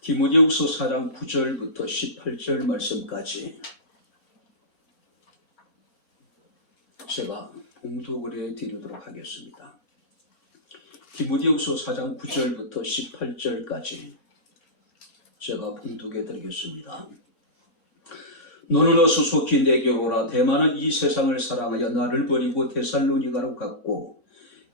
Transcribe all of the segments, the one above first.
디모데후서 4장 9절부터 18절 말씀까지 제가 봉독을 해드리도록 하겠습니다. 디모데후서 4장 9절부터 18절까지 제가 봉독해 드리겠습니다. 너는 어서 속히 내게로 오라. 대만은 이 세상을 사랑하여 나를 버리고 데살로니가로 갔고,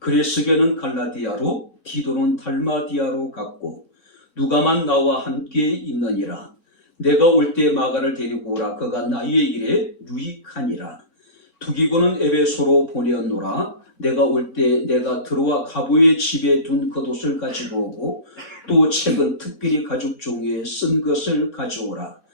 그레스게는 갈라디아로, 디도는 달마디아로 갔고, 누가만 나와 함께 있느니라. 내가 올 때 마가를 데리고 오라. 그가 나의 일에 유익하니라. 두기고는 에베소로 보내었노라. 내가 올 때 내가 들어와 가부의 집에 둔 겉옷을 가지고 오고, 또 책은 특별히 가죽 종이에 쓴 것을 가져오라.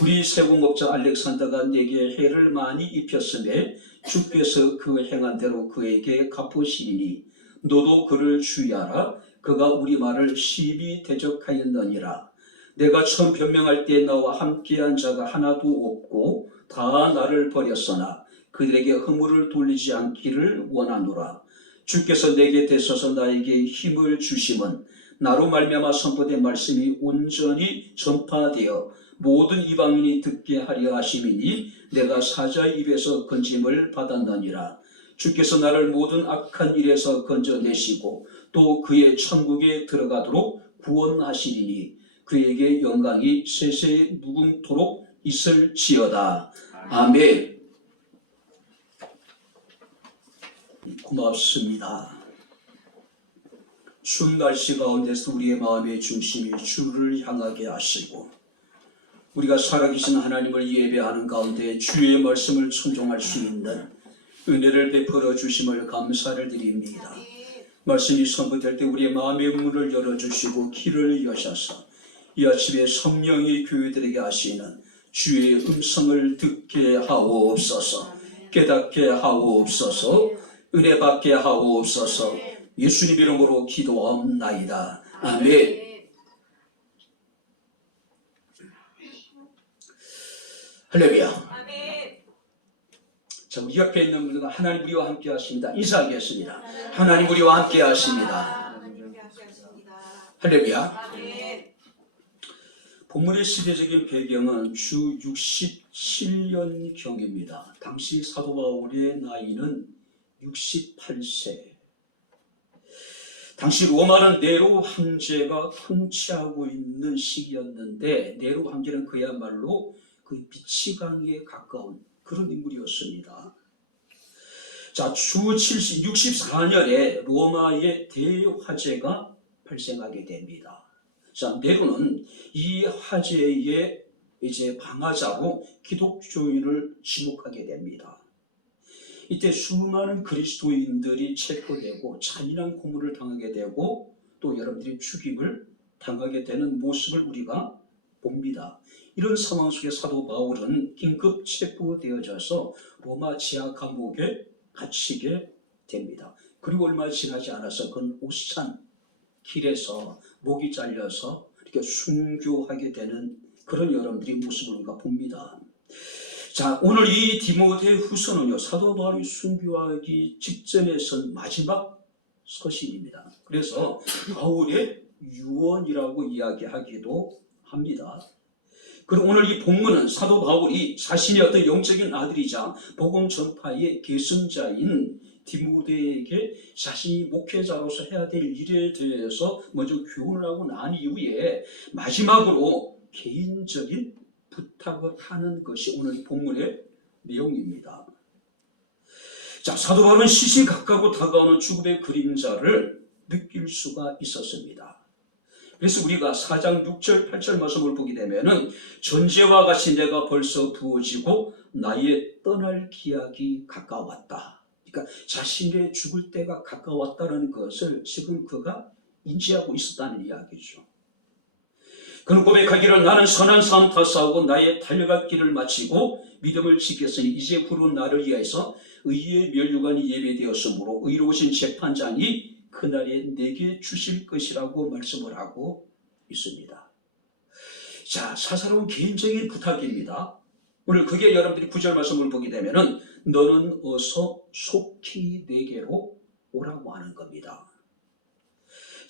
우리 세공업자 알렉산더가 내게 해를 많이 입혔음에 주께서 그 행한 대로 그에게 갚으시리니 너도 그를 주의하라. 그가 우리 말을 심히 대적하였느니라. 내가 처음 변명할 때 나와 함께한 자가 하나도 없고 다 나를 버렸으나 그들에게 허물을 돌리지 않기를 원하노라. 주께서 내게 대셔서 나에게 힘을 주심은 나로 말미암아 선포된 말씀이 온전히 전파되어 모든 이방인이 듣게 하려 하심이니 내가 사자의 입에서 건짐을 받았느니라. 주께서 나를 모든 악한 일에서 건져내시고 또 그의 천국에 들어가도록 구원하시리니 그에게 영광이 세세 무궁토록 있을지어다. 아멘. 고맙습니다. 추운 날씨 가운데서 우리의 마음의 중심이 주를 향하게 하시고 우리가 살아계신 하나님을 예배하는 가운데 주의 말씀을 순종할 수 있는 은혜를 베풀어 주심을 감사를 드립니다. 말씀이 선포될 때 우리의 마음의 문을 열어주시고 길을 여셔서 이 아침에 성령이 교회들에게 하시는 주의 음성을 듣게 하옵소서, 깨닫게 하옵소서, 은혜 받게 하옵소서. 예수님 이름으로 기도하옵나이다. 아멘. 할렐루야. 자, 우리 옆에 있는 분들과 하나님 우리와 함께 하십니다. 인사하겠습니다. 하나님 우리와 함께 하십니다. 할렐루야. 본문의 시대적인 배경은 주 67년경입니다. 당시 사도 바울의 나이는 68세. 당시 로마는 네로 황제가 통치하고 있는 시기였는데 네로 황제는 그야말로 그 미치광이에 가까운 그런 인물이었습니다. 자, 주 64년에 로마의 대화재가 발생하게 됩니다. 자, 네로는 이 화재의 이제 방하자로 기독교인을 지목하게 됩니다. 이때 수많은 그리스도인들이 체포되고 잔인한 고문을 당하게 되고 또 여러분들이 죽임을 당하게 되는 모습을 우리가 봅니다. 이런 상황 속에 사도 바울은 긴급 체포되어져서 로마 지하 감옥에 갇히게 됩니다. 그리고 얼마 지나지 않아서 그는 오산 길에서 목이 잘려서 이렇게 순교하게 되는 그런 여러분들이 모습을 우리가 봅니다. 자, 오늘 이 디모데후서는요, 사도 바울이 순교하기 직전에 선 마지막 서신입니다. 그래서 바울의 유언이라고 이야기하기도 합니다. 그리고 오늘 이 본문은 사도 바울이 자신의 어떤 영적인 아들이자 복음 전파의 계승자인 디모데에게 자신이 목회자로서 해야 될 일에 대해서 먼저 교훈을 하고 난 이후에 마지막으로 개인적인 부탁을 하는 것이 오늘 본문의 내용입니다. 자, 사도 바울은 시시각각으로 다가오는 죽음의 그림자를 느낄 수가 있었습니다. 그래서 우리가 4장 6절 8절 말씀을 보게 되면은 전제와 같이 내가 벌써 부어지고 나의 떠날 기약이 가까웠다. 그러니까 자신의 죽을 때가 가까웠다는 것을 지금 그가 인지하고 있었다는 이야기죠. 그는 고백하기를 나는 선한 싸움 다 싸우고 나의 달려갈 길을 마치고 믿음을 지켰으니 이제 후로 나를 위하여서 의의 면류관이 예배되었으므로 의로우신 재판장이 그날에 내게 주실 것이라고 말씀을 하고 있습니다. 자, 사사로운 개인적인 부탁입니다. 오늘 그게 여러분들이 9절 말씀을 보게 되면은 너는 어서 속히 내게로 오라고 하는 겁니다.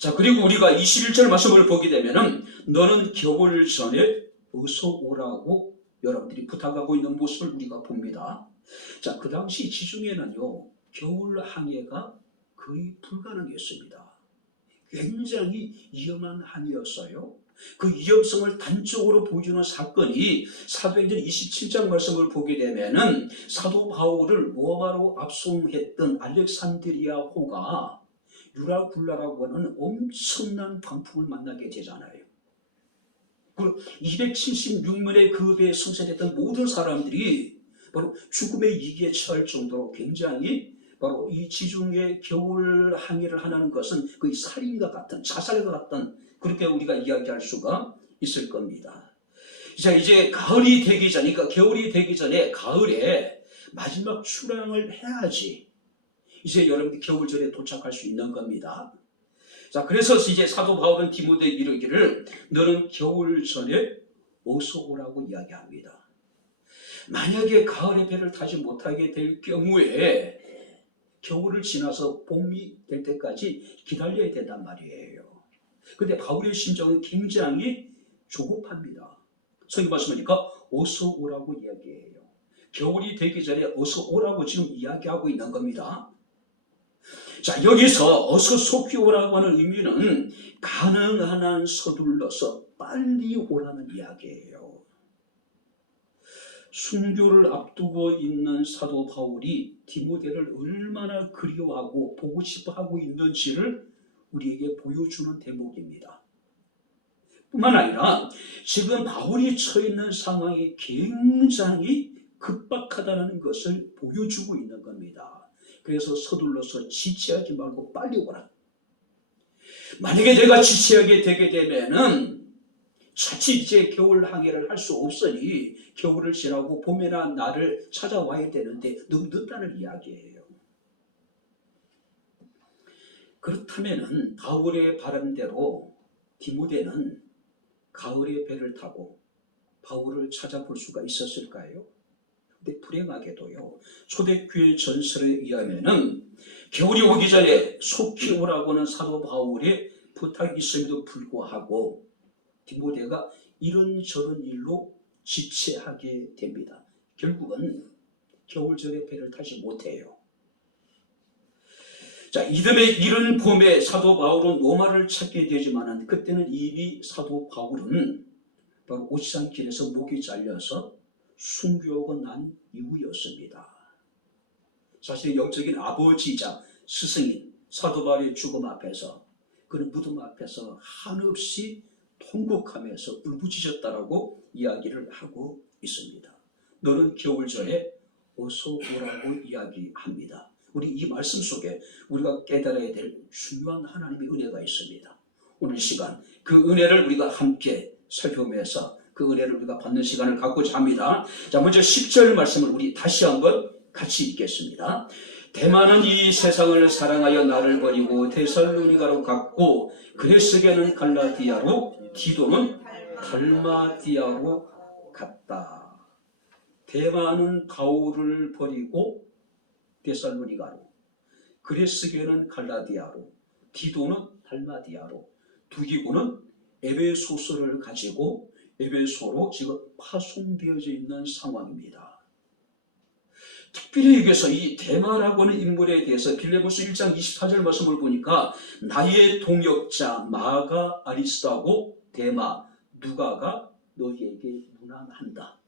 자, 그리고 우리가 21절 말씀을 보게 되면은 너는 겨울 전에 어서 오라고 여러분들이 부탁하고 있는 모습을 우리가 봅니다. 자, 그 당시 지중해는요, 겨울 항해가 거의 불가능했습니다. 굉장히 위험한 항해였어요. 그 위험성을 단적으로 보여주는 사건이 사도행전 27장 말씀을 보게 되면은 사도 바울을 로마로 압송했던 알렉산드리아 호가 유라굴라라고 하는 엄청난 광풍을 만나게 되잖아요. 276명의 그 배에 승선했던 모든 사람들이 바로 죽음의 위기에 처할 정도로 굉장히 바로 이 지중해 겨울 항해를 하는 것은 거의 살인과 같은, 자살과 같은, 그렇게 우리가 이야기할 수가 있을 겁니다. 자, 이제 가을이 되기 전에, 그러니까 겨울이 되기 전에 가을에 마지막 출항을 해야지 이제 여러분들 겨울절에 도착할 수 있는 겁니다. 자, 그래서 이제 사도 바울은 디모데에게 이르기를 너는 겨울 전에 어서 오라고 이야기합니다. 만약에 가을에 배를 타지 못하게 될 경우에 겨울을 지나서 봄이 될 때까지 기다려야 된단 말이에요. 그런데 바울의 심정은 굉장히 조급합니다. 성경 말씀하니까 어서 오라고 이야기해요. 겨울이 되기 전에 어서 오라고 지금 이야기하고 있는 겁니다. 자, 여기서 어서 속히 오라고 하는 의미는 가능한 한 서둘러서 빨리 오라는 이야기예요. 순교를 앞두고 있는 사도 바울이 디모데를 얼마나 그리워하고 보고 싶어 하고 있는지를 우리에게 보여주는 대목입니다. 뿐만 아니라 지금 바울이 처해 있는 상황이 굉장히 급박하다는 것을 보여주고 있는 겁니다. 그래서 서둘러서 지체하지 말고 빨리 오라. 만약에 내가 지체하게 되게 되면은 자칫 이제 겨울 항해를 할 수 없으니 겨울을 지나고 봄에나 나를 찾아와야 되는데 너무 늦다는 이야기예요. 그렇다면은 바울의 바람대로 디모데는 가을에 배를 타고 바울을 찾아볼 수가 있었을까요? 근데 불행하게도요, 초대교회 전설에 의하면은 겨울이 오기 전에 속히 오라고는 사도 바울의 부탁이 있음에도 불구하고 디모데가 이런저런 일로 지체하게 됩니다. 결국은 겨울절에 배를 타지 못해요. 자, 이듬해 이른 봄에 사도 바울은 로마를 찾게 되지만 그때는 이미 사도 바울은 바로 오지산길에서 목이 잘려서 순교하고 난 이후였습니다. 사실 영적인 아버지이자 스승인 사도 바울의 죽음 앞에서, 그는 무덤 앞에서 한없이 통곡하면서 울부짖었다라고 이야기를 하고 있습니다. 너는 겨울절에 어서 오라고 이야기합니다. 우리 이 말씀 속에 우리가 깨달아야 될 중요한 하나님의 은혜가 있습니다. 오늘 시간 그 은혜를 우리가 함께 살펴보면서 그 은혜를 우리가 받는 시간을 갖고자 합니다. 자, 먼저 10절 말씀을 우리 다시 한번 같이 읽겠습니다. 대만은 이 세상을 사랑하여 나를 버리고 데살로니가로 갔고 그레스게는 갈라디아로 디도는 달마디아로 갔다. 대만은 바울을 버리고 데살로니가로, 그레스게는 갈라디아로, 디도는 달마디아로, 두 기구는 에베소서를 가지고 에베소로 지금 파송되어져 있는 상황입니다. 특별히 여기서 이 데마라고 하는 인물에 대해서 빌레몬서 1장 24절 말씀을 보니까 나의 동역자 마가 아리스도하고 데마 누가가 너희에게 문안한다.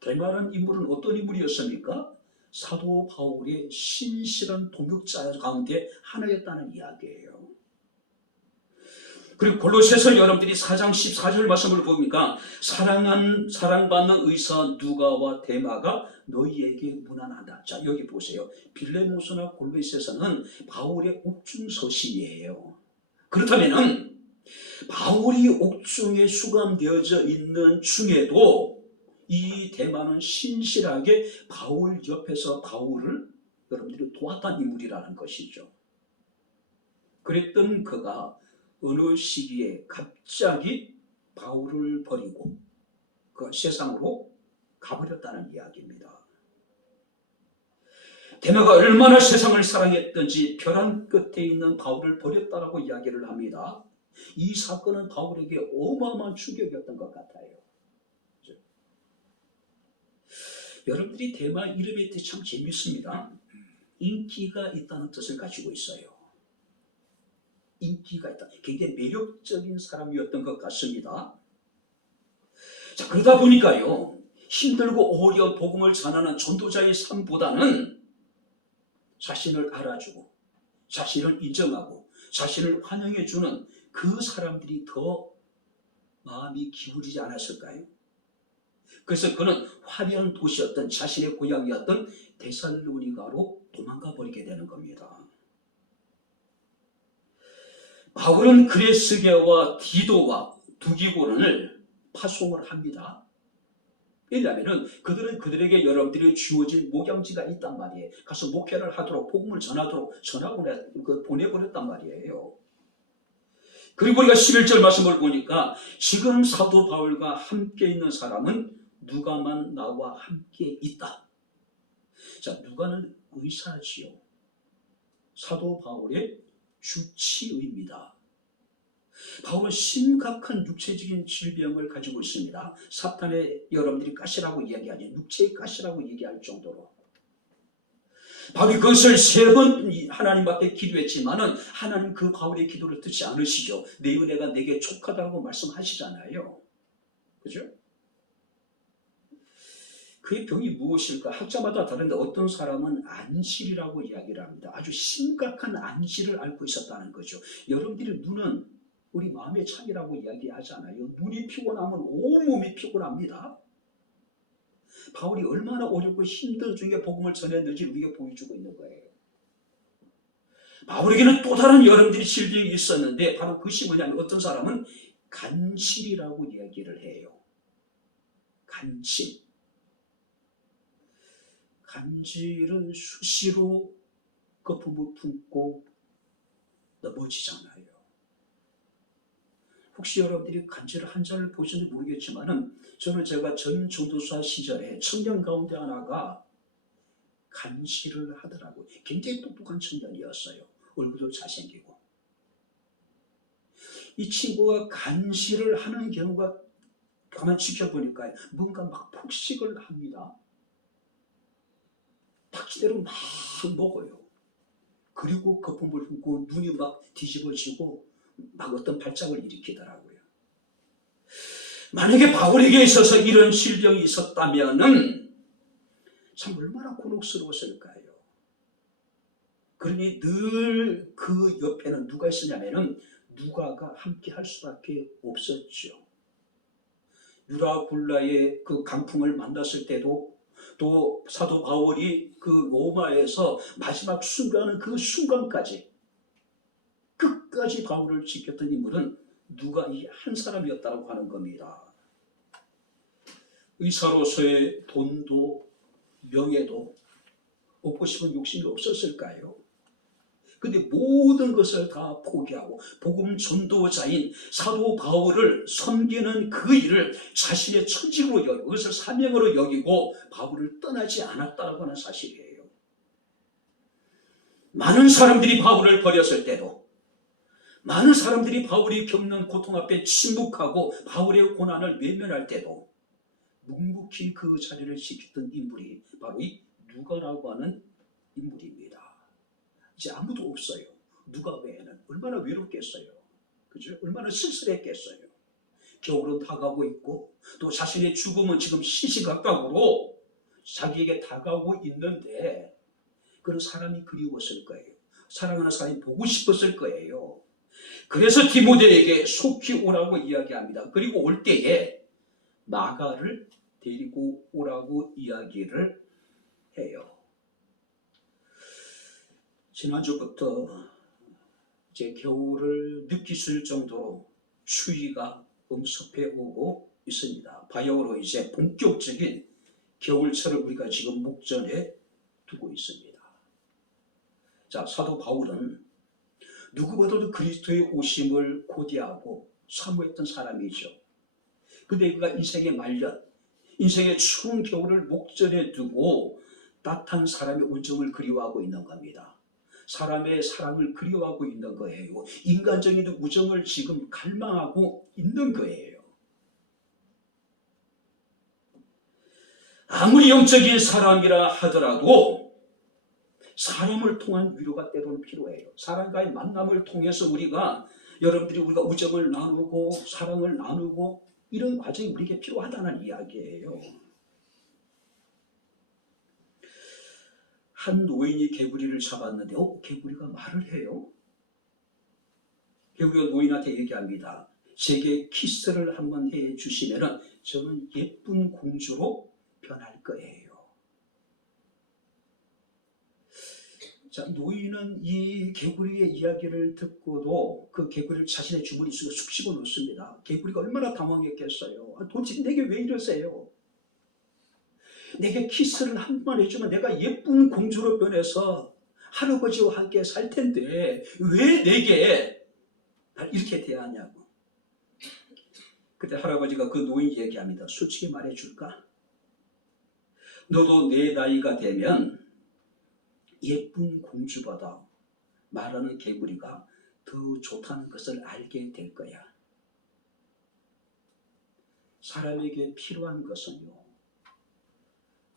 데마라는 인물은 어떤 인물이었습니까? 사도 바울의 신실한 동역자 가운데 하나였다는 이야기예요. 그리고 골로새서 여러분들이 4장 14절 말씀을 보니까 사랑받는 의사 누가와 데마가 너희에게 문안한다. 자, 여기 보세요. 빌레몬서나 골로새서는 바울의 옥중 서신이에요. 그렇다면은 바울이 옥중에 수감되어져 있는 중에도 이 데마는 신실하게 바울 옆에서 바울을 여러분들이 도왔던 인물이라는 것이죠. 그랬던 그가 어느 시기에 갑자기 바울을 버리고 그 세상으로 가버렸다는 이야기입니다. 데마가 얼마나 세상을 사랑했던지 벼랑 끝에 있는 바울을 버렸다라고 이야기를 합니다. 이 사건은 바울에게 어마어마한 충격이었던 것 같아요. 여러분들이 데마 이름이 참 재밌습니다. 인기가 있다는 뜻을 가지고 있어요. 인기가 있다. 굉장히 매력적인 사람이었던 것 같습니다. 자, 그러다 보니까요, 힘들고 어려운 복음을 전하는 전도자의 삶보다는 자신을 알아주고 자신을 인정하고 자신을 환영해주는 그 사람들이 더 마음이 기울이지 않았을까요? 그래서 그는 화려한 도시였던 자신의 고향이었던 데살로니가로 도망가 버리게 되는 겁니다. 바울은 그레스게와 디도와 두기고론을 파송을 합니다. 왜냐하면 그들은 그들에게 여러분들이 주어진 목양지가 있단 말이에요. 가서 목회를 하도록 복음을 전하도록 전하고 보내버렸단 말이에요. 그리고 우리가 11절 말씀을 보니까 지금 사도 바울과 함께 있는 사람은 누가만 나와 함께 있다. 자, 누가는 의사지요. 사도 바울의 주치의입니다. 바울은 심각한 육체적인 질병을 가지고 있습니다. 사탄의 여러분들이 가시라고 이야기하지, 육체의 가시라고 얘기할 정도로. 바울이 그것을 3번 하나님 앞에 기도했지만은 하나님 그 바울의 기도를 듣지 않으시죠. 내 은혜가 내게 족하다고 말씀하시잖아요. 그죠? 그의 병이 무엇일까? 학자마다 다른데 어떤 사람은 안실이라고 이야기를 합니다. 아주 심각한 안실을 앓고 있었다는 거죠. 여러분들의 눈은 우리 마음의 창이라고 이야기하잖아요. 눈이 피곤하면 온몸이 피곤합니다. 바울이 얼마나 어렵고 힘든 중에 복음을 전했는지 우리에게 보여주고 있는 거예요. 바울에게는 또 다른 여러분들이 질병이 있었는데 바로 그것이 뭐냐면 어떤 사람은 간실이라고 이야기를 해요. 간실. 간질은 수시로 거품을 품고 넘어지잖아요. 혹시 여러분들이 간질을 한 잔을 보셨는지 모르겠지만은 저는 제가 전 전도사 시절에 청년 가운데 하나가 간질을 하더라고요. 굉장히 똑똑한 청년이었어요. 얼굴도 잘생기고. 이 친구가 간질을 하는 경우가 가만 지켜보니까 뭔가 막 폭식을 합니다. 탁지대로 막 먹어요. 그리고 거품을 뿜고 눈이 막 뒤집어지고 막 어떤 발작을 일으키더라고요. 만약에 바울에게 있어서 이런 질병이 있었다면은 참 얼마나 곤혹스러웠을까요? 그러니 늘 그 옆에는 누가 있었냐면은 누가가 함께 할 수밖에 없었죠. 유라굴라의 그 강풍을 만났을 때도 또 사도 바울이 그 로마에서 마지막 순간은 그 순간까지 끝까지 바울을 지켰던 인물은 누가 이 한 사람이었다고 하는 겁니다. 의사로서의 돈도 명예도 얻고 싶은 욕심이 없었을까요? 근데 모든 것을 다 포기하고 복음 전도자인 사도 바울을 섬기는 그 일을 자신의 천직으로 여기고 그것을 사명으로 여기고 바울을 떠나지 않았다고 하는 사실이에요. 많은 사람들이 바울을 버렸을 때도 많은 사람들이 바울이 겪는 고통 앞에 침묵하고 바울의 고난을 외면할 때도 묵묵히 그 자리를 지켰던 인물이 바로 이 누가라고 하는 인물입니다. 이제 아무도 없어요. 누가 외에는. 얼마나 외롭겠어요. 그죠? 얼마나 쓸쓸했겠어요. 겨울은 다가오고 있고 또 자신의 죽음은 지금 시시각각으로 자기에게 다가오고 있는데 그런 사람이 그리웠을 거예요. 사랑하는 사람이 보고 싶었을 거예요. 그래서 디모데에게 속히 오라고 이야기합니다. 그리고 올 때에 마가를 데리고 오라고 이야기를 해요. 지난주부터 이제 겨울을 느낄 수 있을 정도로 추위가 엄습해 오고 있습니다. 바야흐로 이제 본격적인 겨울철을 우리가 지금 목전에 두고 있습니다. 자, 사도 바울은 누구보다도 그리스도의 오심을 고대하고 사모했던 사람이죠. 근데 그가 인생의 말년, 인생의 추운 겨울을 목전에 두고 따뜻한 사람의 온정을 그리워하고 있는 겁니다. 사람의 사랑을 그리워하고 있는 거예요. 인간적인 우정을 지금 갈망하고 있는 거예요. 아무리 영적인 사람이라 하더라도 사람을 통한 위로가 때로는 필요해요. 사람과의 만남을 통해서 우리가 우정을 나누고 사랑을 나누고 이런 과정이 우리에게 필요하다는 이야기예요. 한 노인이 개구리를 잡았는데 개구리가 말을 해요. 개구리가 노인한테 얘기합니다. 제게 키스를 한번 해주시면 저는 예쁜 공주로 변할 거예요. 자, 노인은 이 개구리의 이야기를 듣고도 그 개구리를 자신의 주머니 속에 쑥 집어넣습니다. 개구리가 얼마나 당황했겠어요. 도대체 내게 왜 이러세요? 내게 키스를 한 번 해주면 내가 예쁜 공주로 변해서 할아버지와 함께 살 텐데 왜 내게 날 이렇게 대하냐고. 그때 할아버지가 그 노인이 얘기합니다. 솔직히 말해줄까? 너도 내 나이가 되면 예쁜 공주보다 말하는 개구리가 더 좋다는 것을 알게 될 거야. 사람에게 필요한 것은요,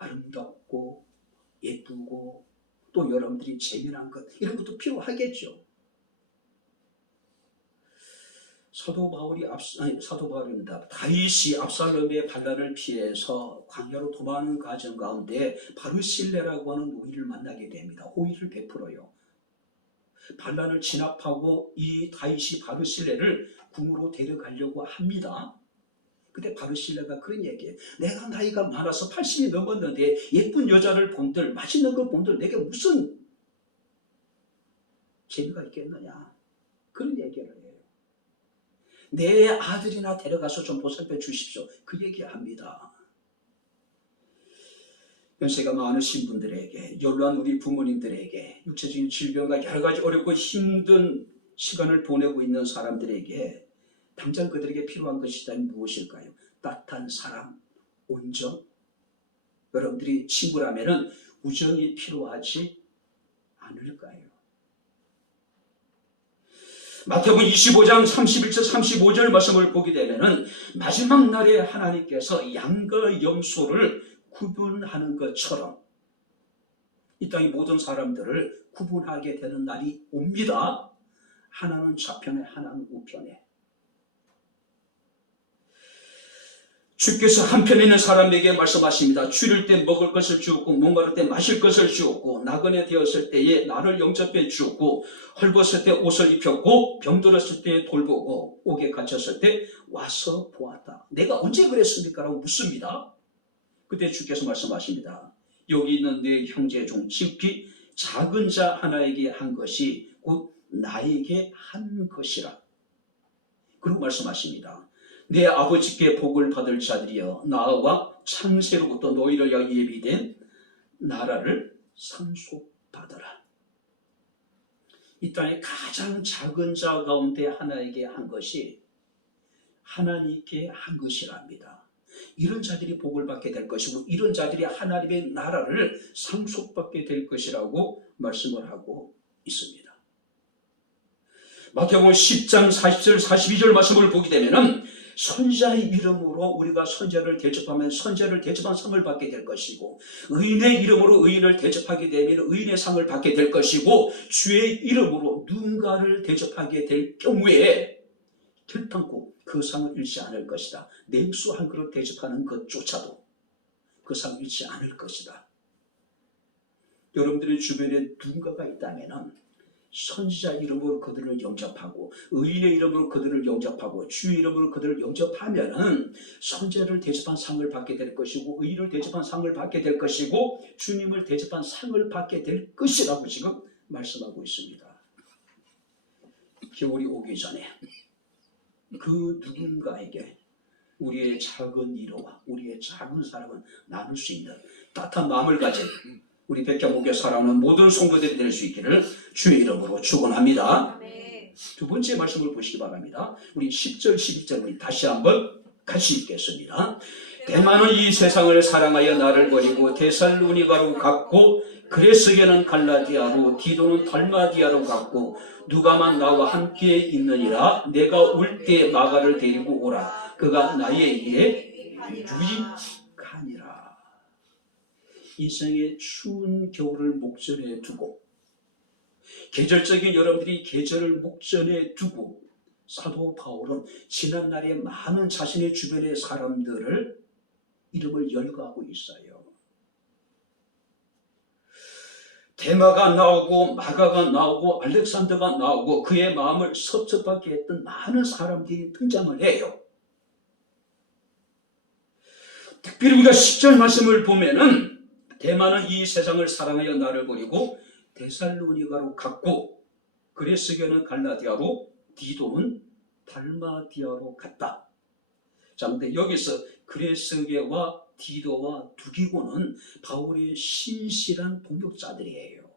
아름답고 예쁘고 또 여러분들이 재미난 것 이런 것도 필요하겠죠. 다윗이 압살롬의 반란을 피해서 광야로 도망하는 과정 가운데 바르실레라고 하는 노인을 만나게 됩니다. 호의를 베풀어요. 반란을 진압하고 이 다윗이 바르실레를 궁으로 데려가려고 합니다. 그때 바르실레가 그런 얘기예요. 내가 나이가 많아서 80이 넘었는데 예쁜 여자를 본들 맛있는 걸 본들 내게 무슨 재미가 있겠느냐. 그런 얘기를 해요. 내 아들이나 데려가서 좀 보살펴 주십시오. 그 얘기합니다. 연세가 많으신 분들에게, 연로한 우리 부모님들에게, 육체적인 질병과 여러 가지 어렵고 힘든 시간을 보내고 있는 사람들에게 당장 그들에게 필요한 것이 있다면 무엇일까요? 따뜻한 사랑, 온정. 여러분들이 친구라면 우정이 필요하지 않을까요? 마태복음 25장 31절 35절 말씀을 보게 되면 마지막 날에 하나님께서 양과 염소를 구분하는 것처럼 이 땅의 모든 사람들을 구분하게 되는 날이 옵니다. 하나는 좌편에 하나는 우편에. 주께서 한편에 있는 사람에게 말씀하십니다. 추릴 때 먹을 것을 주었고 목마를 때 마실 것을 주었고 나그네 되었을 때에 나를 영접해 주었고 헐벗을 때 옷을 입혔고 병들었을 때 돌보고 옥에 갇혔을 때 와서 보았다. 내가 언제 그랬습니까? 라고 묻습니다. 그때 주께서 말씀하십니다. 여기 있는 내 형제 중 지극히 작은 자 하나에게 한 것이 곧 나에게 한 것이라. 그리고 말씀하십니다. 내 아버지께 복을 받을 자들이여 나와 창세로부터 너희를 위하여 예비된 나라를 상속받아라. 이 땅의 가장 작은 자 가운데 하나에게 한 것이 하나님께 한 것이랍니다. 이런 자들이 복을 받게 될 것이고 이런 자들이 하나님의 나라를 상속받게 될 것이라고 말씀을 하고 있습니다. 마태복음 10장 40절 42절 말씀을 보게 되면 선지자의 이름으로 우리가 선지자를 대접하면 선지자를 대접한 상을 받게 될 것이고 의인의 이름으로 의인을 대접하게 되면 의인의 상을 받게 될 것이고 주의 이름으로 누군가를 대접하게 될 경우에 결단코 그 상을 잃지 않을 것이다. 냉수 한 그릇 대접하는 것조차도 그 상을 잃지 않을 것이다. 여러분들의 주변에 누군가가 있다면 선지자 이름으로 그들을 영접하고 의인의 이름으로 그들을 영접하고 주의 이름으로 그들을 영접하면 선지자를 대접한 상을 받게 될 것이고 의인을 대접한 상을 받게 될 것이고 주님을 대접한 상을 받게 될 것이라고 지금 말씀하고 있습니다. 겨울이 오기 전에 그 누군가에게 우리의 작은 위로와 우리의 작은 사랑을 나눌 수 있는 따뜻한 마음을 가진 우리 백야목에 살아오는 모든 성도들이 될 수 있기를 주의 이름으로 축원합니다. 두 번째 말씀을 보시기 바랍니다. 우리 10절 11절 우리 다시 한번 같이 읽겠습니다. 대만은 이 세상을 사랑하여 나를 버리고 데살로니가로 갔고 그레스게는 갈라디아로 디도는 달마디아로 갔고 누가만 나와 함께 있느니라. 내가 올 때 마가를 데리고 오라. 그가 나의 일에 유익하니라. 인생의 추운 겨울을 목전에 두고 계절적인 여러분들이 계절을 목전에 두고 사도 바울은 지난날에 많은 자신의 주변의 사람들을 이름을 열거하고 있어요. 데마가 나오고 마가가 나오고 알렉산더가 나오고 그의 마음을 섭섭하게 했던 많은 사람들이 등장을 해요. 특별히 우리가 10절 말씀을 보면은 대만은 이 세상을 사랑하여 나를 버리고 데살로니가로 갔고 그레스게는 갈라디아로 디도는 달마디아로 갔다. 자, 근데 여기서 그레스게와 디도와 두기고는 바울의 신실한 동역자들이에요.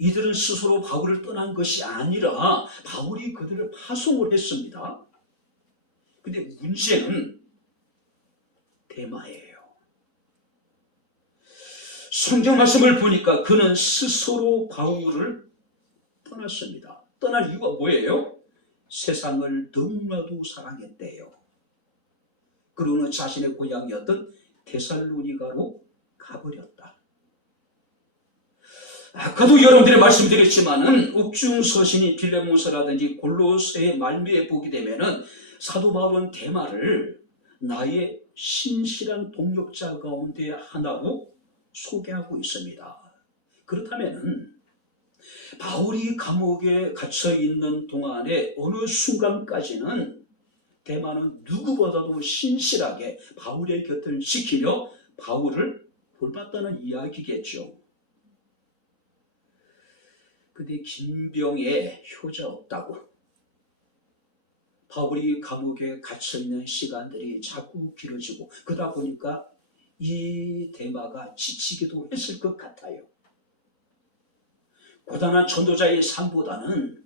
이들은 스스로 바울을 떠난 것이 아니라 바울이 그들을 파송을 했습니다. 근데 문제는 데마예요. 성경 말씀을 보니까 그는 스스로 바울을 떠났습니다. 떠날 이유가 뭐예요? 세상을 너무나도 사랑했대요. 그러고는 자신의 고향이었던 데살로니가로 가버렸다. 아까도 여러분들이 말씀드렸지만은 옥중서신이 빌레몬서라든지 골로새의 말미에 보게 되면은 사도 바울은 데마를 나의 신실한 동역자 가운데 하나로 소개하고 있습니다. 그렇다면은 바울이 감옥에 갇혀 있는 동안에 어느 순간까지는 데마는 누구보다도 신실하게 바울의 곁을 지키며 바울을 돌봤다는 이야기겠죠. 근데 김병에 효자 없다고 바울이 감옥에 갇혀있는 시간들이 자꾸 길어지고 그러다 보니까 이 데마가 지치기도 했을 것 같아요. 고단한 전도자의 삶보다는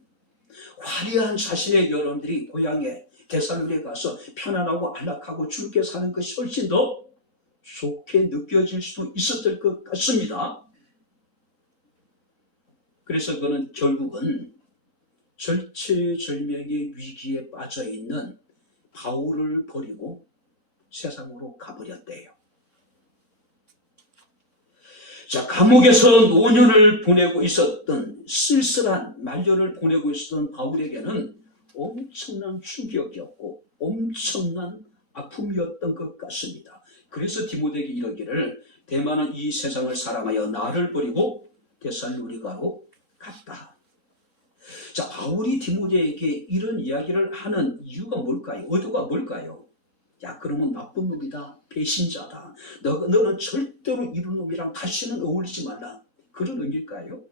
화려한 자신의 여러분들이 고향에 데살로니가에 가서 편안하고 안락하고 즐겁게 사는 것이 훨씬 더 좋게 느껴질 수도 있었을 것 같습니다. 그래서 그는 결국은 절체절명의 위기에 빠져있는 바울을 버리고 세상으로 가버렸대요. 자, 감옥에서 노년을 보내고 있었던 쓸쓸한 말년을 보내고 있었던 바울에게는 엄청난 충격이었고 엄청난 아픔이었던 것 같습니다. 그래서 디모데에게 이르기를 데마는 이 세상을 사랑하여 나를 버리고 데살로니가로 갔다. 자, 바울이 디모데에게 이런 이야기를 하는 이유가 뭘까요? 의도가 뭘까요? 야, 그러면 나쁜 놈이다, 배신자다, 너는 절대로 이런 놈이랑 다시는 어울리지 말라, 그런 의미일까요?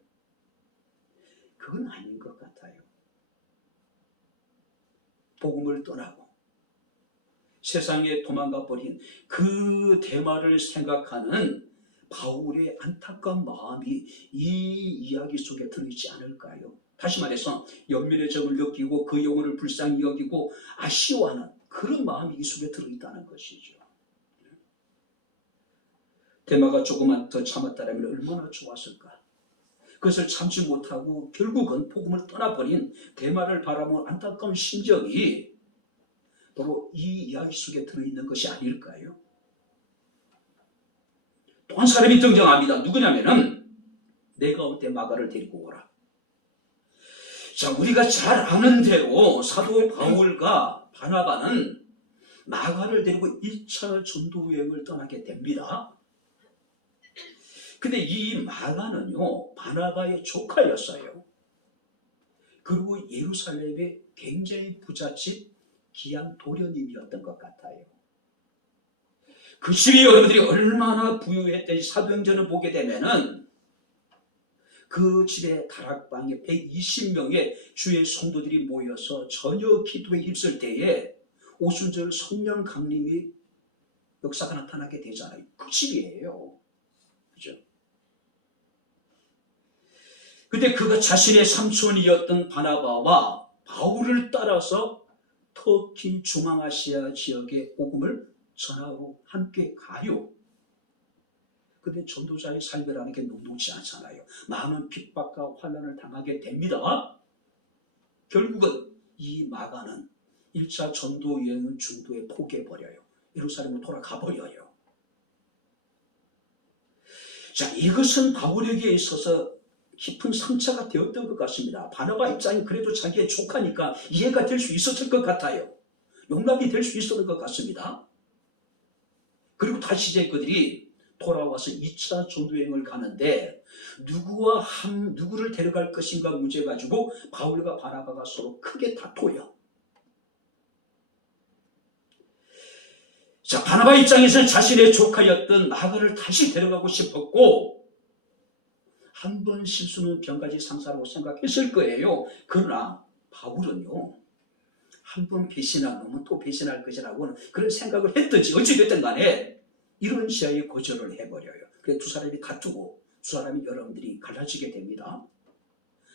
그건 아닌 것 같아요. 복음을 떠나고 세상에 도망가 버린 그 데마를 생각하는 바울의 안타까운 마음이 이 이야기 속에 들어있지 않을까요? 다시 말해서 연민의 정을 느끼고 그 영혼을 불쌍히 여기고 아쉬워하는 그런 마음이 이 속에 들어있다는 것이죠. 데마가 조금만 더 참았다면 얼마나 좋았을까. 그것을 참지 못하고 결국은 복음을 떠나버린 데마를 바라보는 안타까운 심정이 바로 이 이야기 속에 들어있는 것이 아닐까요? 또 한 사람이 등장합니다. 누구냐면은 내가 올 때 마가를 데리고 오라. 자, 우리가 잘 아는 대로 사도 바울과 바나바는 마가를 데리고 1차 전도 여행을 떠나게 됩니다. 근데 이 마가는요, 바나바의 조카였어요. 그리고 예루살렘의 굉장히 부잣집 기양 도련님이었던 것 같아요. 그 집이 여러분들이 얼마나 부유했던지 사도행전을 보게 되면은 그 집의 다락방에 120명의 주의 성도들이 모여서 저녁 기도에 힘쓸 때에 오순절 성령 강림이 역사가 나타나게 되잖아요. 그 집이에요. 그죠? 근데 그가 자신의 삼촌이었던 바나바와 바울을 따라서 터키 중앙아시아 지역에 복음을 전하고 함께 가요. 근데 전도자의 삶이라는 게 녹록지 않잖아요. 많은 핍박과 환난을 당하게 됩니다. 결국은 이 마가는 1차 전도 여행을 중도에 포기해버려요. 예루살렘으로 돌아가 버려요. 자, 이것은 바울에게 있어서 깊은 상처가 되었던 것 같습니다. 바나바 입장이 그래도 자기의 조카니까 이해가 될 수 있었을 것 같아요. 용납이 될 수 있었던 것 같습니다. 그리고 다시 이제 그들이 돌아와서 2차 전도여행을 가는데 누구를 데려갈 것인가 문제 가지고 바울과 바나바가 서로 크게 다퉈요. 자, 바나바 입장에서는 자신의 조카였던 마가를 다시 데려가고 싶었고 한 번 실수는 병가지 상사라고 생각했을 거예요. 그러나 바울은요, 한 번 배신한 놈은 또 배신할 것이라고는 그런 생각을 했든지 어찌됐든 간에 이런 시야에 거절을 해버려요. 그래서 두 사람이 다투고 두 사람이 여러분들이 갈라지게 됩니다.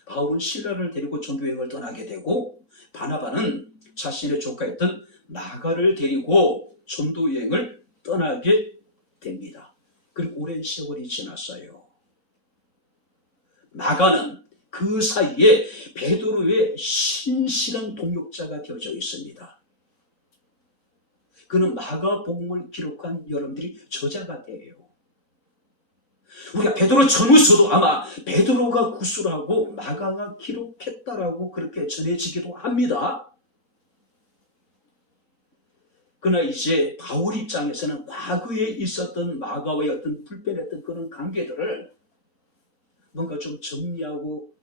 바울은 실라를 데리고 전도여행을 떠나게 되고 바나바는 자신의 조카였던 마가를 데리고 전도여행을 떠나게 됩니다. 그리고 오랜 세월이 지났어요. 마가는 그 사이에 베드로의 신실한 동역자가 되어져 있습니다. 그는 마가복음을 기록한 여러분들이 저자가 돼요. 우리가 베드로 전후서도 아마 베드로가 구술하고 마가가 기록했다라고 그렇게 전해지기도 합니다. 그러나 이제 바울 입장에서는 과거에 있었던 마가와의 어떤 불편했던 그런 관계들을 뭔가 좀 정리하고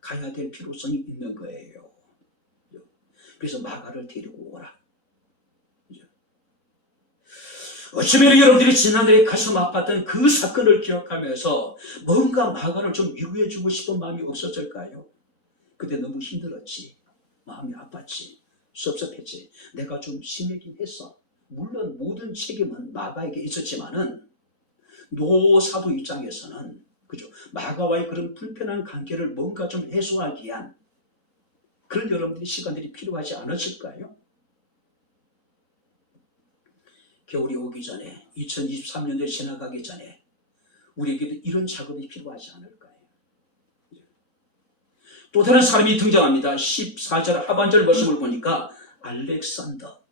가야 될 필요성이 있는 거예요. 그래서 마가를 데리고 오라. 어쩌면 여러분들이 지난해 가슴 아팠던 그 사건을 기억하면서 뭔가 마가를 좀 위로해주고 싶은 마음이 없었을까요? 그때 너무 힘들었지. 마음이 아팠지. 섭섭했지. 내가 좀 심하긴 했어. 물론 모든 책임은 마가에게 있었지만은 노사도 입장에서는 그죠? 마가와의 그런 불편한 관계를 뭔가 좀 해소하기 위한 그런 여러분들의 시간들이 필요하지 않았을까요? 겨울이 오기 전에 2023년도에 지나가기 전에 우리에게도 이런 작업이 필요하지 않을까요? 또 다른 사람이 등장합니다. 14절 하반절 말씀을 보니까 알렉산더.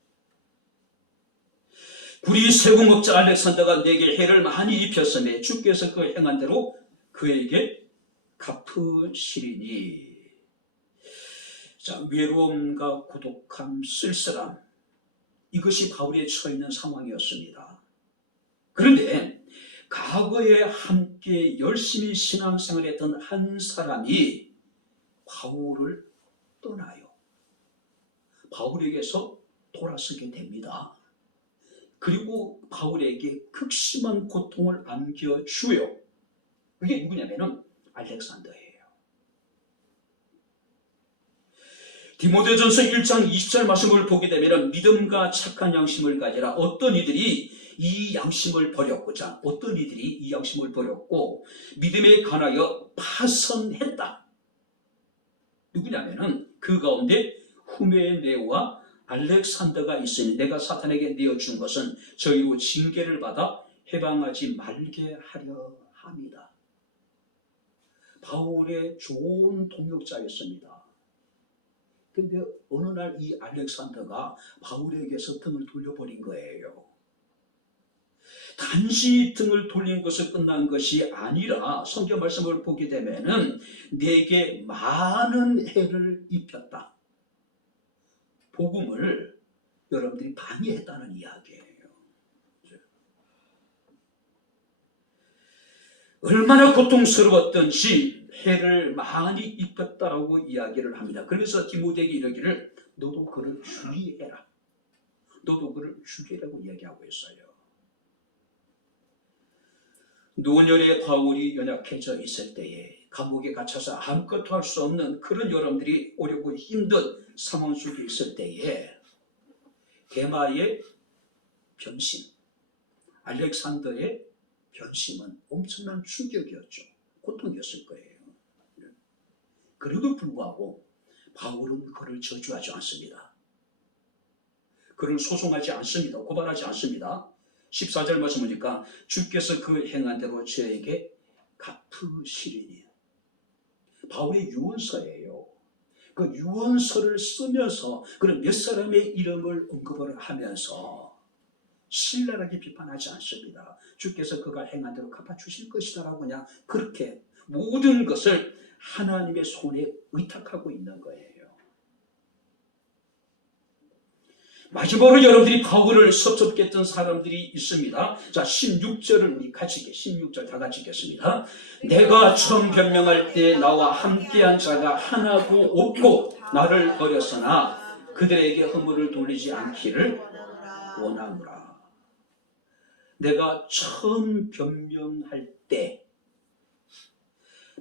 구리 세공업자 알렉산더가 내게 해를 많이 입혔으며 주께서 그 행한 대로 그에게 갚으시리니. 자, 외로움과 고독함, 쓸쓸함, 이것이 바울에 처해 있는 상황이었습니다. 그런데 과거에 함께 열심히 신앙생활했던 한 사람이 바울을 떠나요. 바울에게서 돌아서게 됩니다. 그리고 바울에게 극심한 고통을 안겨주어요. 그게 누구냐면은 알렉산더예요. 디모데전서 1장 20절 말씀을 보게 되면 믿음과 착한 양심을 가지라. 어떤 이들이 이 양심을 버렸고자 어떤 이들이 이 양심을 버렸고 믿음에 관하여 파선했다. 누구냐면은 그 가운데 후메네오와 알렉산더가 있으니 내가 사탄에게 내어준 것은 저희로 징계를 받아 해방하지 말게 하려 합니다. 바울의 좋은 동역자였습니다. 근데 어느 날 이 알렉산더가 바울에게서 등을 돌려버린 거예요. 단지 등을 돌린 것을 끝난 것이 아니라 성경 말씀을 보게 되면은 내게 많은 해를 입혔다. 복음을 여러분들이 방해했다는 이야기예요. 얼마나 고통스러웠던지 해를 많이 입혔다라고 이야기를 합니다. 그래서 디모데에게 이르기를 너도 그를 주의해라. 너도 그를 주의라고 이야기하고 있어요. 노년의 바울이 연약해져 있을 때에 감옥에 갇혀서 아무것도 할 수 없는 그런 여러분들이 어렵고 힘든 상황 속에 있을 때에 데마의 변심, 알렉산더의 변심은 엄청난 충격이었죠. 고통이었을 거예요. 그래도 불구하고 바울은 그를 저주하지 않습니다. 그를 소송하지 않습니다. 고발하지 않습니다. 14절 말씀 보니까 주께서 그 행한 대로 저에게 갚으시리니. 바울의 유언서예요. 그 유언서를 쓰면서 그런 몇 사람의 이름을 언급을 하면서 신랄하게 비판하지 않습니다. 주께서 그가 행한 대로 갚아주실 것이다 라고 그냥 그렇게 모든 것을 하나님의 손에 의탁하고 있는 거예요. 마지막으로 여러분들이 바울을 섭섭게 했던 사람들이 있습니다. 자, 16절을 우리 같이 16절 다 같이 읽겠습니다. 내가 처음 변명할 때 나와 함께한 자가 하나도 없고 나를 버렸으나 그들에게 허물을 돌리지 않기를 원하노라. 내가 처음 변명할 때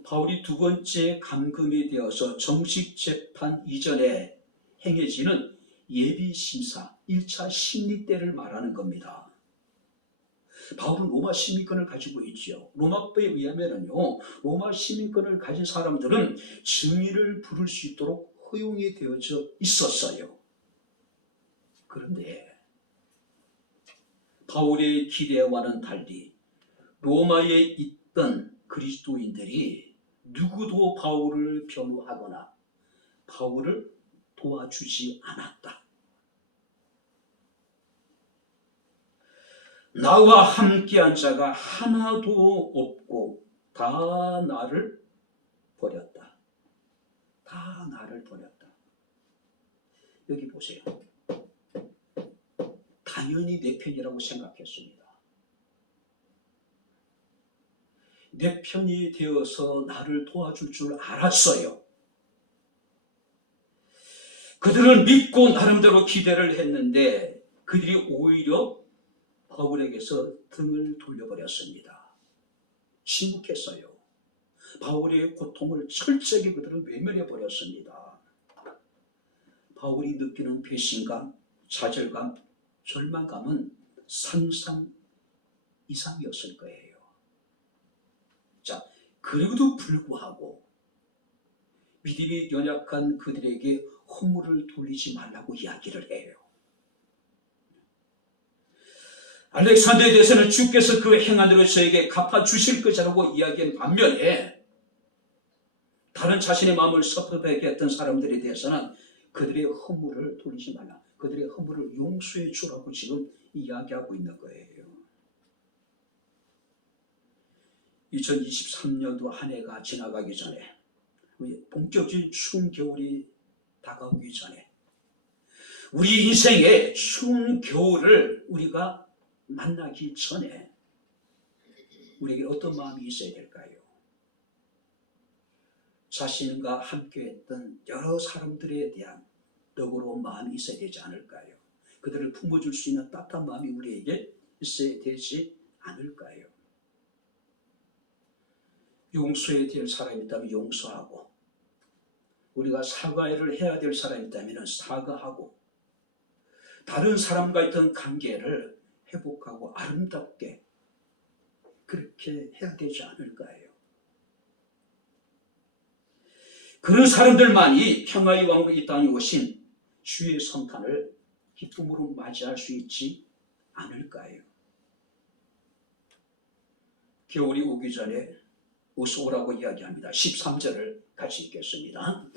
바울이 두 번째 감금이 되어서 정식 재판 이전에 행해지는 예비심사, 1차 심리 때를 말하는 겁니다. 바울은 로마 시민권을 가지고 있죠. 로마법에 의하면요, 로마 시민권을 가진 사람들은 증인을 부를 수 있도록 허용이 되어져 있었어요. 그런데 바울의 기대와는 달리 로마에 있던 그리스도인들이 누구도 바울을 변호하거나 바울을 도와주지 않았다. 나와 함께한 자가 하나도 없고 다 나를 버렸다. 다 나를 버렸다. 여기 보세요. 당연히 내 편이라고 생각했습니다. 내 편이 되어서 나를 도와줄 줄 알았어요. 그들은 믿고 나름대로 기대를 했는데 그들이 오히려 바울에게서 등을 돌려버렸습니다. 침묵했어요. 바울의 고통을 철저하게 그들은 외면해버렸습니다. 바울이 느끼는 배신감, 좌절감, 절망감은 상상 이상이었을 거예요. 자, 그래도 불구하고 믿음이 연약한 그들에게 허물을 돌리지 말라고 이야기를 해요. 알렉산더에 대해서는 주께서 그 행한 대로 저에게 갚아주실 것이라고 이야기한 반면에 다른 자신의 마음을 섭섭하게 했던 사람들에 대해서는 그들의 허물을 돌리지 말라, 그들의 허물을 용서해 주라고 지금 이야기하고 있는 거예요. 2023년도 한 해가 지나가기 전에, 본격적인 추운 겨울이 다가오기 전에, 우리 인생의 추운 겨울을 우리가 만나기 전에 우리에게 어떤 마음이 있어야 될까요? 자신과 함께했던 여러 사람들에 대한 너그러운 마음이 있어야 되지 않을까요? 그들을 품어줄 수 있는 따뜻한 마음이 우리에게 있어야 되지 않을까요? 용서해야 될 사람이 있다면 용서하고, 우리가 사과를 해야 될 사람이 있다면 사과하고, 다른 사람과 있던 관계를 회복하고 아름답게 그렇게 해야 되지 않을까요? 그런 사람들만이 평화의 왕국 이 땅에 오신 주의 성탄을 기쁨으로 맞이할 수 있지 않을까요? 겨울이 오기 전에 어서 오라고 이야기합니다. 13절을 같이 읽겠습니다.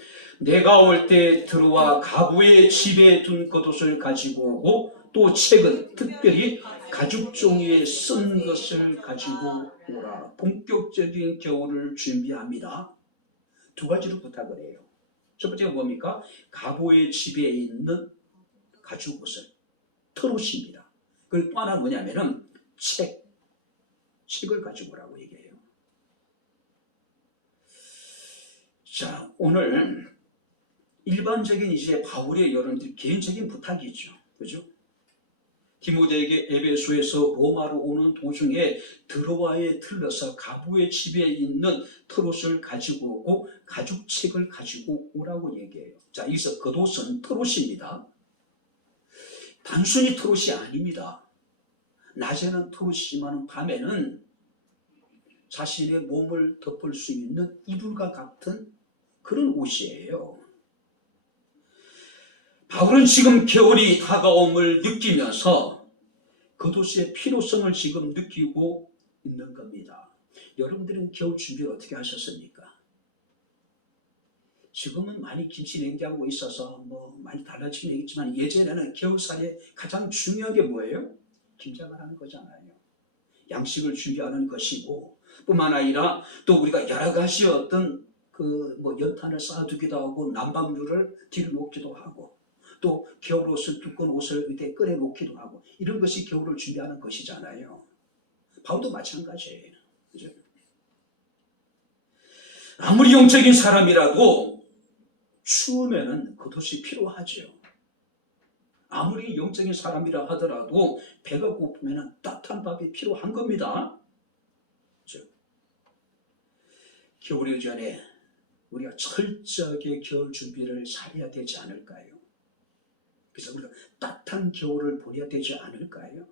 내가 올 때 들어와 가부의 집에 둔 겉옷을 가지고 오고 또 책은 특별히 가죽 종이에 쓴 것을 가지고 오라. 본격적인 겨울을 준비합니다. 두 가지로 부탁을 해요. 첫 번째가 뭡니까? 가부의 집에 있는 가죽 옷을, 털옷입니다. 그리고 또 하나 뭐냐면은 책을 가지고 오라고 얘기해요. 자, 오늘 일반적인 이제 바울의 여러분들 개인적인 부탁이죠. 그죠? 디모데에게 에베소에서 로마로 오는 도중에 드로아에 들러서 가부의 집에 있는 털옷을 가지고 오고 가죽책을 가지고 오라고 얘기해요. 자, 여기서 겉옷은 털옷입니다. 단순히 털옷이 아닙니다. 낮에는 털옷이지만 밤에는 자신의 몸을 덮을 수 있는 이불과 같은 그런 옷이에요. 바울은 지금 겨울이 다가옴을 느끼면서 겉옷의 필요성을 지금 느끼고 있는 겁니다. 여러분들은 겨울 준비를 어떻게 하셨습니까? 지금은 많이 김치 냉장고에 있어서 뭐 많이 달라지긴 했지만 예전에는 겨울살이에 가장 중요한 게 뭐예요? 김장을 하는 거잖아요. 양식을 준비하는 것이고 뿐만 아니라 또 우리가 여러 가지 어떤 뭐 연탄을 쌓아두기도 하고 난방류를 뒤로 놓기도 하고 또 겨울옷을 두꺼운 옷을 밑에 꺼내 놓기도 하고 이런 것이 겨울을 준비하는 것이잖아요. 바울도 마찬가지예요. 그죠? 아무리 영적인 사람이라도 추우면은 겉옷이 필요하죠. 아무리 영적인 사람이라 하더라도 배가 고프면은 따뜻한 밥이 필요한 겁니다. 그죠? 겨울이 전에 우리가 철저하게 겨울 준비를 잘해야 되지 않을까요? 그래서 우리가 따뜻한 겨울을 보내야 되지 않을까요?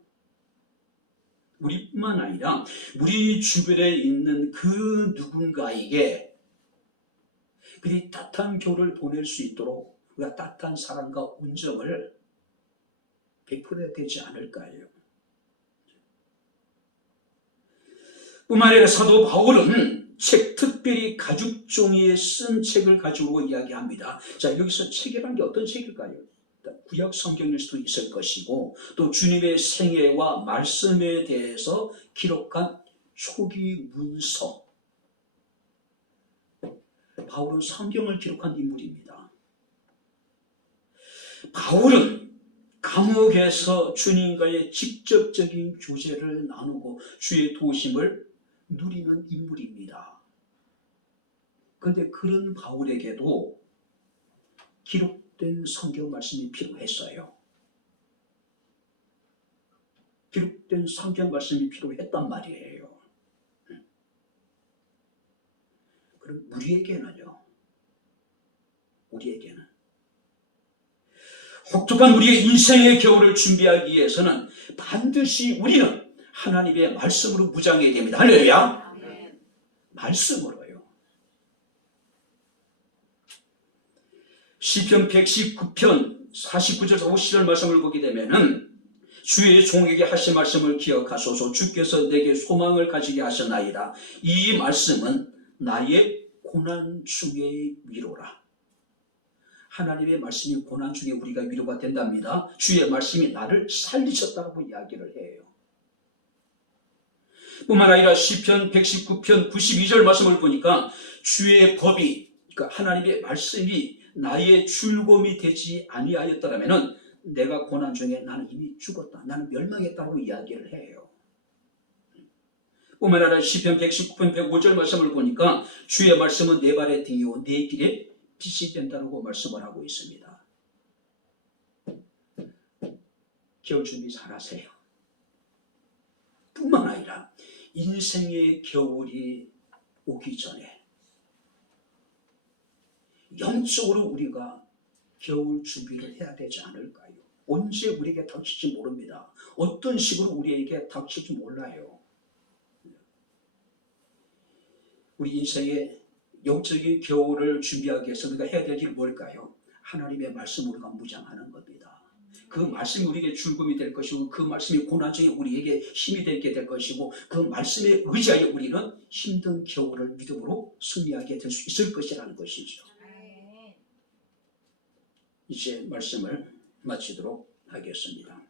우리뿐만 아니라 우리 주변에 있는 그 누군가에게 그들이 따뜻한 겨울을 보낼 수 있도록 우리가 따뜻한 사랑과 온정을 베풀어야 되지 않을까요? 뿐만 아니라 사도 바울은 특별히 가죽 종이에 쓴 책을 가지고 이야기합니다. 자, 여기서 책이라는 게 어떤 책일까요? 구약 성경일 수도 있을 것이고 또 주님의 생애와 말씀에 대해서 기록한 초기 문서. 바울은 성경을 기록한 인물입니다. 바울은 감옥에서 주님과의 직접적인 교제를 나누고 주의 도우심을 누리는 인물입니다. 그런데 그런 바울에게도 기록된 성경 말씀이 필요했어요. 기록된 성경 말씀이 필요했단 말이에요. 그럼 우리에게는요. 우리에게는 혹독한 우리의 인생의 겨울을 준비하기 위해서는 반드시 우리는 하나님의 말씀으로 무장해야 됩니다. 할렐루야. 말씀으로요. 시편 119편 49절에서 50절 말씀을 보게 되면은 주의 종에게 하신 말씀을 기억하소서. 주께서 내게 소망을 가지게 하셨나이다. 이 말씀은 나의 고난 중의 위로라. 하나님의 말씀이 고난 중에 우리가 위로가 된답니다. 주의 말씀이 나를 살리셨다고 이야기를 해요. 뿐만 아니라 시편 119편 92절 말씀을 보니까 주의 법이, 그러니까 하나님의 말씀이 나의 즐거움이 되지 아니하였더라면 내가 고난 중에 나는 이미 죽었다, 나는 멸망했다고 이야기를 해요. 뿐만 아니라 시편 119편 105절 말씀을 보니까 주의 말씀은 내 발의 등이요 내 길에 빛이 된다고 말씀을 하고 있습니다. 겨울 준비 잘하세요. 뿐만 아니라 인생의 겨울이 오기 전에 영적으로 우리가 겨울 준비를 해야 되지 않을까요? 언제 우리에게 닥칠지 모릅니다. 어떤 식으로 우리에게 닥칠지 몰라요. 우리 인생의 영적인 겨울을 준비하기 위해서 우리가 해야 될 일이 뭘까요? 하나님의 말씀으로 우리가 무장하는 겁니다. 그 말씀이 우리에게 즐거움이 될 것이고 그 말씀이 고난 중에 우리에게 힘이 되게 될 것이고 그 말씀에 의지하여 우리는 힘든 겨울을 믿음으로 승리하게 될 수 있을 것이라는 것이죠. 이제 말씀을 마치도록 하겠습니다.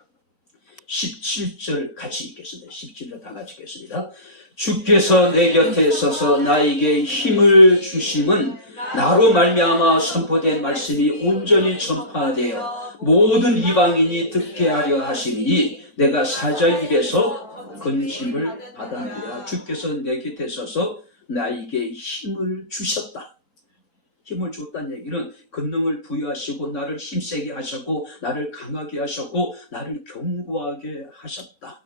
17절 같이 읽겠습니다. 17절 다 같이 읽겠습니다. 주께서 내 곁에 서서 나에게 힘을 주심은 나로 말미암아 선포된 말씀이 온전히 전파되어 모든 이방인이 듣게 하려 하시니 내가 사자의 입에서 건짐을 받았느라. 주께서 내 곁에 서서 나에게 힘을 주셨다. 힘을 줬다는 얘기는 권능을 부여하시고 나를 힘세게 하셨고 나를 강하게 하셨고 나를 견고하게 하셨다.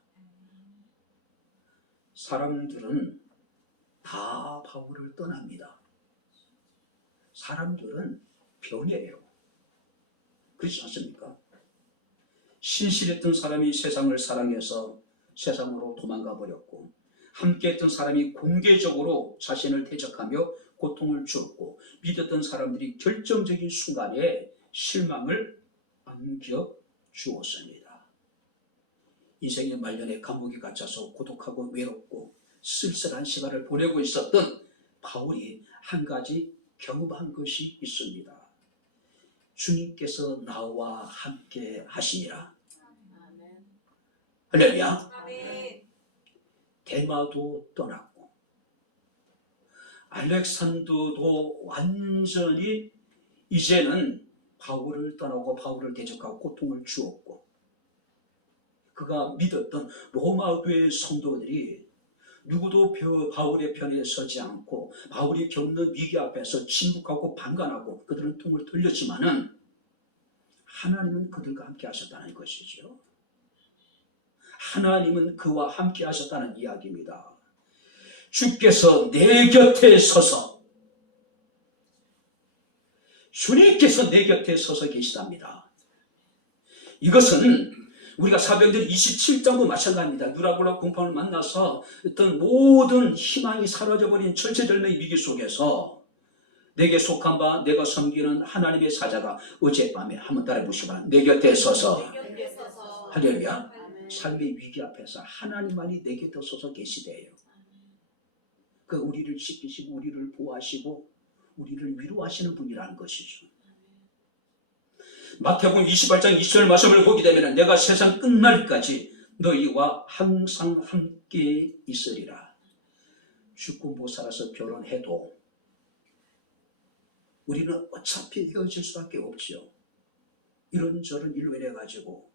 사람들은 다 바울을 떠납니다. 사람들은 변해요. 그렇지 않습니까? 신실했던 사람이 세상을 사랑해서 세상으로 도망가 버렸고 함께했던 사람이 공개적으로 자신을 대적하며 고통을 주었고 믿었던 사람들이 결정적인 순간에 실망을 안겨 주었습니다. 인생의 말년에 감옥에 갇혀서 고독하고 외롭고 쓸쓸한 시간을 보내고 있었던 바울이 한 가지 경험한 것이 있습니다. 주님께서 나와 함께 하시니라. 할렐루야. 데마도 떠났고 알렉산더도 완전히 이제는 바울을 떠나고 바울을 대적하고 고통을 주었고, 그가 믿었던 로마 교회 성도들이 누구도 바울의 편에 서지 않고 바울이 겪는 위기 앞에서 침묵하고 방관하고 그들은 통을 돌렸지만은 하나님은 그들과 함께 하셨다는 것이죠. 하나님은 그와 함께 하셨다는 이야기입니다. 주께서 내 곁에 서서, 주님께서 내 곁에 서서 계시답니다. 이것은 우리가 사도행전 27장도 마찬가지입니다. 누라굴라 공판을 만나서 어떤 모든 희망이 사라져버린 절체절명의 위기 속에서 내게 속한 바 내가 섬기는 하나님의 사자가 어젯밤에 한번 따라 보시면 내 곁에 서서, 할렐루야. 삶의 위기 앞에서 하나님만이 내 곁에 서서 계시대요. 그 우리를 지키시고 우리를 보호하시고 우리를 위로하시는 분이라는 것이죠. 마태복음 28장 20절 말씀을 보게 되면 내가 세상 끝날까지 너희와 항상 함께 있으리라. 죽고 못 살아서 결혼해도 우리는 어차피 헤어질 수밖에 없죠. 이런저런 일로 인해 가지고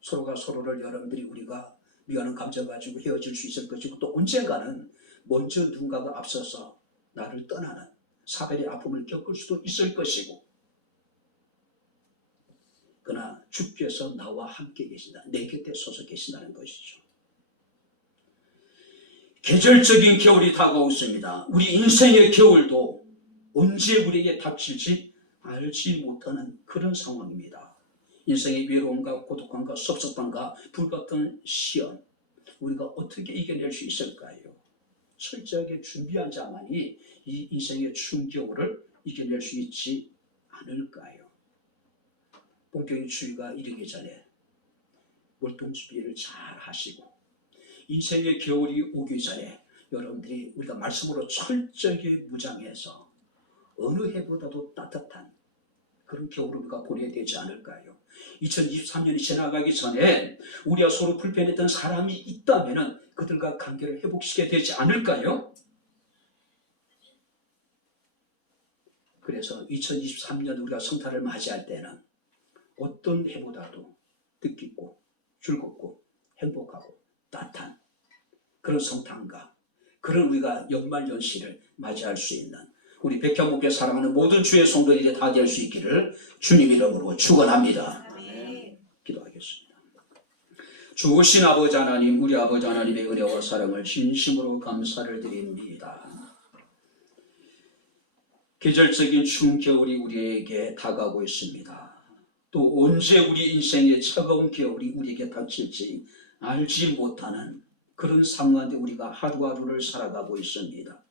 서로가 서로를, 여러분들이 우리가 미안한 감정 가지고 헤어질 수 있을 것이고, 또 언젠가는 먼저 누군가가 앞서서 나를 떠나는 사별의 아픔을 겪을 수도 있을 것이고, 그러나 주께서 나와 함께 계신다, 내 곁에 서서 계신다는 것이죠. 계절적인 겨울이 다가오고 있습니다. 우리 인생의 겨울도 언제 우리에게 닥칠지 알지 못하는 그런 상황입니다. 인생의 외로움과 고독함과 섭섭함과 불같은 시험, 우리가 어떻게 이겨낼 수 있을까요? 철저하게 준비한 자만이 이 인생의 추운 겨울을 이겨낼 수 있지 않을까요? 본격적인 추위가 이르기 전에 월동 준비를 잘 하시고, 인생의 겨울이 오기 전에 여러분들이 우리가 말씀으로 철저하게 무장해서 어느 해보다도 따뜻한 그런 겨울을 우리가 보내야 되지 않을까요? 2023년이 지나가기 전에 우리가 서로 불편했던 사람이 있다면 그들과 관계를 회복시켜야 되지 않을까요? 그래서 2023년 우리가 성탄을 맞이할 때는 어떤 해보다도 뜻깊고 즐겁고 행복하고 따뜻한 그런 성탄과 그런 우리가 연말연시를 맞이할 수 있는 우리 백향목교회 사랑하는 모든 주의 성도들이 다 될 수 있기를 주님 이름으로 축원합니다. 기도하겠습니다. 주신 아버지 하나님, 우리 아버지 하나님의 은혜와 사랑을 진심으로 감사를 드립니다. 계절적인 추운 겨울이 우리에게 다가오고 있습니다. 또 언제 우리 인생의 차가운 겨울이 우리에게 닥칠지 알지 못하는 그런 상황인데 우리가 하루하루를 살아가고 있습니다.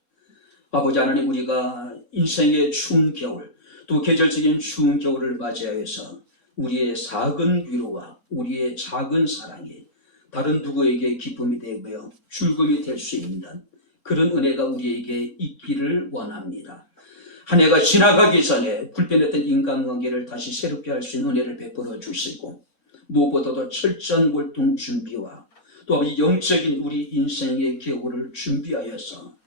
아버지 하나님, 우리가 인생의 추운 겨울, 또 계절적인 추운 겨울을 맞이하여서 우리의 작은 위로와 우리의 작은 사랑이 다른 누구에게 기쁨이 되며 즐거움이 될 수 있는 그런 은혜가 우리에게 있기를 원합니다. 한 해가 지나가기 전에 불편했던 인간관계를 다시 새롭게 할 수 있는 은혜를 베풀어 주시고, 무엇보다도 철저한 월동 준비와 또 영적인 우리 인생의 겨울을 준비하여서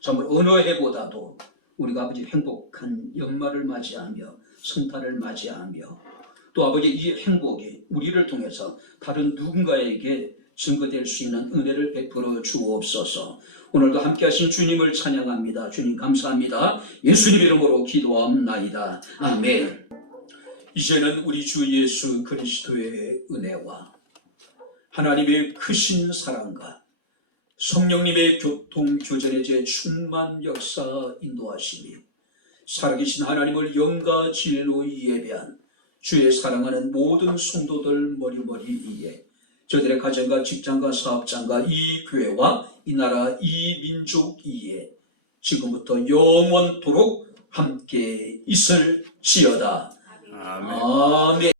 정말 어느 해보다도 우리가 아버지 행복한 연말을 맞이하며 성탄을 맞이하며 또 아버지 이 행복이 우리를 통해서 다른 누군가에게 증거될 수 있는 은혜를 베풀어 주옵소서. 오늘도 함께 하신 주님을 찬양합니다. 주님 감사합니다. 예수님 이름으로 기도하옵나이다. 아멘. 이제는 우리 주 예수 그리스도의 은혜와 하나님의 크신 사랑과 성령님의 교통교전의 제 충만 역사 인도하심이 살아계신 하나님을 영과 진리로 예배한 주의 사랑하는 모든 성도들 머리머리 위에 저들의 가정과 직장과 사업장과 이 교회와 이 나라 이 민족 위에 지금부터 영원토록 함께 있을지어다. 아멘. 아멘.